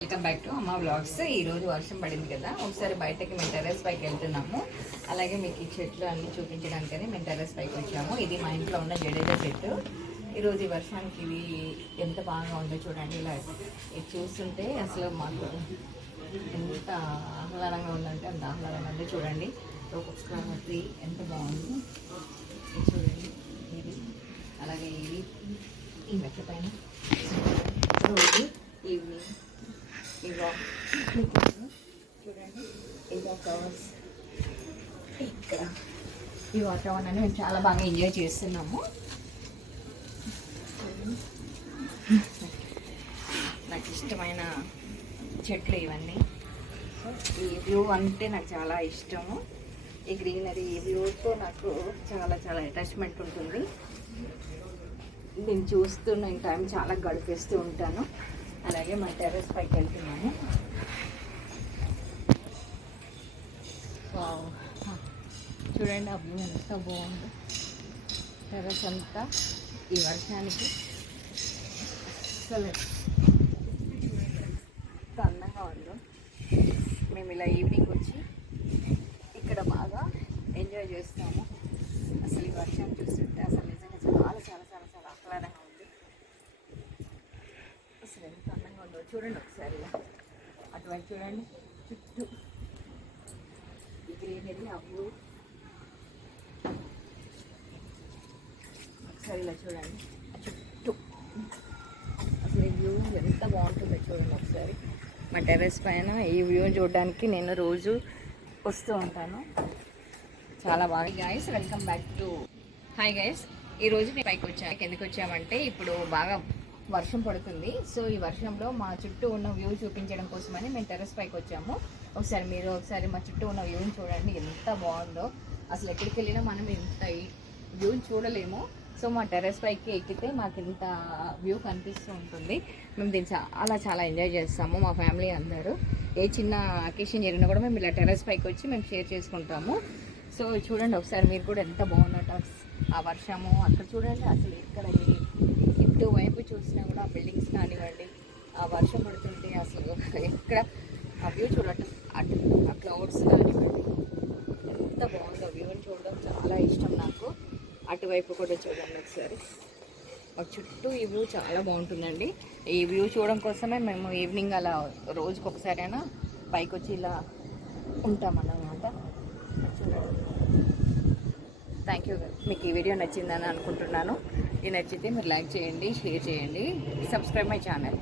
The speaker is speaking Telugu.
వెల్కమ్ బ్యాక్ టు అమ్మ వ్లాగ్స్. ఈరోజు వర్షం పడింది కదా, ఒకసారి బయటకి మేము టెర్రస్ పైకి వెళ్తున్నాము. అలాగే మీకు ఈ చెట్లు అన్నీ చూపించడానికని మేము టెర్రస్ పైకి వచ్చాము. ఇది మా ఇంట్లో ఉన్న జడేజా చెట్టు. ఈరోజు ఈ వర్షానికి ఇది ఎంత బాగా ఉందో చూడండి. ఇలా ఇది చూస్తుంటే అసలు మాకు ఎంత ఆహ్లాదంగా ఉందంటే అంత ఆహ్లాదంగా ఉందో చూడండి. ఒక్కొక్క ట్రీ ఎంత బాగుంది చూడండి. ఇది అలాగే ఇది ఈ మెట్ల పైన రోజు ఈవినింగ్ చూడండి ఈ ఫ్లవర్స్ ఇక్కడ ఈ వాతావరణాన్ని మేము చాలా బాగా ఎంజాయ్ చేస్తున్నాము. నాకు ఇష్టమైన చెట్లు ఇవన్నీ. ఈ వ్యూ అంటే నాకు చాలా ఇష్టము. ఈ గ్రీనరీ ఈ వ్యూతో నాకు చాలా చాలా అటాచ్మెంట్ ఉంటుంది. నేను చూస్తూ నేను టైం చాలా గడిపేస్తూ ఉంటాను. అలాగే మా టెర్రస్ పైకి వెళ్తున్నాను. చూడండి ఆ వ్యూ ఎంత బాగుంది. టెర్రస్ అంతా ఈ వర్షానికి అసలు ఎంత అందంగా ఉందో. మేము ఇలా ఈవినింగ్ వచ్చి ఇక్కడ బాగా ఎంజాయ్ చేస్తాము. అసలు ఈ వర్షాన్ని చూస్తుంటే అసలు నిజంగా చాలా చాలా చాలా చాలా ఆహ్లాదంగా ఉంది. అసలు ఎంత అందంగా ఉందో చూడండి. ఒకసారి అటువైపు చూడండి, చుట్టూ ఈ గ్రీనరీ ఆ వ్యూ ఒకసారి ఇలా చూడండి. చుట్టూ అసలు ఈ వ్యూ ఎంత బాగుంటుందో చూడండి. ఒకసారి మా టెర్రస్ పైన ఈ వ్యూ చూడడానికి నేను రోజు వస్తూ ఉంటాను. చాలా బాగా. Guys welcome back to hi guys. ఈరోజు నేను పైకి వచ్చాను. ఎందుకు వచ్చామంటే ఇప్పుడు బాగా వర్షం పడుతుంది. సో ఈ వర్షంలో మా చుట్టూ ఉన్న వ్యూ చూపించడం కోసమని మేము టెర్రస్ పైకి వచ్చాము. ఒకసారి మా చుట్టూ ఉన్న వ్యూని చూడండి ఎంత బాగుందో. అసలు ఎక్కడికి వెళ్ళినా మనం ఇంత వ్యూని చూడలేము. సో మా టెర్రస్ పైకి ఎక్కితే మాకు ఇంత వ్యూ కనిపిస్తూ ఉంటుంది. మేము దీన్ని చాలా చాలా ఎంజాయ్ చేస్తాము. మా ఫ్యామిలీ అందరూ ఏ చిన్న అకేషన్ జరిగినా కూడా మేము ఇలా టెర్రస్ పైకి వచ్చి మేము షేర్ చేసుకుంటాము. సో చూడండి ఒకసారి మీరు కూడా ఎంత బాగున్నట్టు ఆ వర్షము. అక్కడ చూడండి అసలు ఇక్కడ ఇటు వైపు చూసినా కూడా ఆ బిల్డింగ్స్ కానివ్వండి, ఆ వర్షం పడుతుంటే అసలు ఎక్కడ ఆ వ్యూ చూడటం, అటు ఆ క్లౌడ్స్ కానివ్వండి ఎంత బాగుందో. వ్యూని చూడడం చాలా ఇష్టం నాకు. అటువైపు కూడా చూడండి ఒకసారి. మాకు చుట్టూ ఈ వ్యూ చాలా బాగుంటుందండి. ఈ వ్యూ చూడడం కోసమే మేము ఈవినింగ్ అలా రోజుకి ఒకసారైనా పైకి వచ్చి ఇలా ఉంటామన్నమాట. చూడండి. Thank you. మీకు ఈ వీడియో నచ్చిందని అనుకుంటున్నాను. ఇది నచ్చితే మీరు లైక్ చేయండి, షేర్ చేయండి, సబ్స్క్రైబ్ మై ఛానల్.